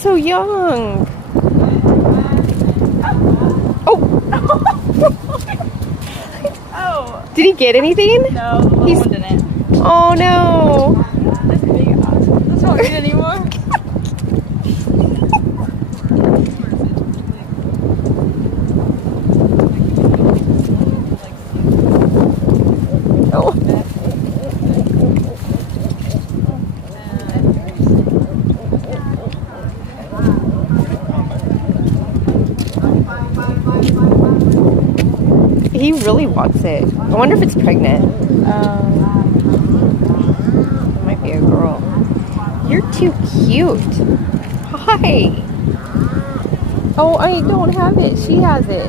so young. Oh. Oh. Did he get anything? No, the little one didn't. Oh no. This big This won't eat anymore. Oh. He really wants it. I wonder if it's pregnant. It might be a girl. You're too cute. Hi. Oh, I don't have it. She has it.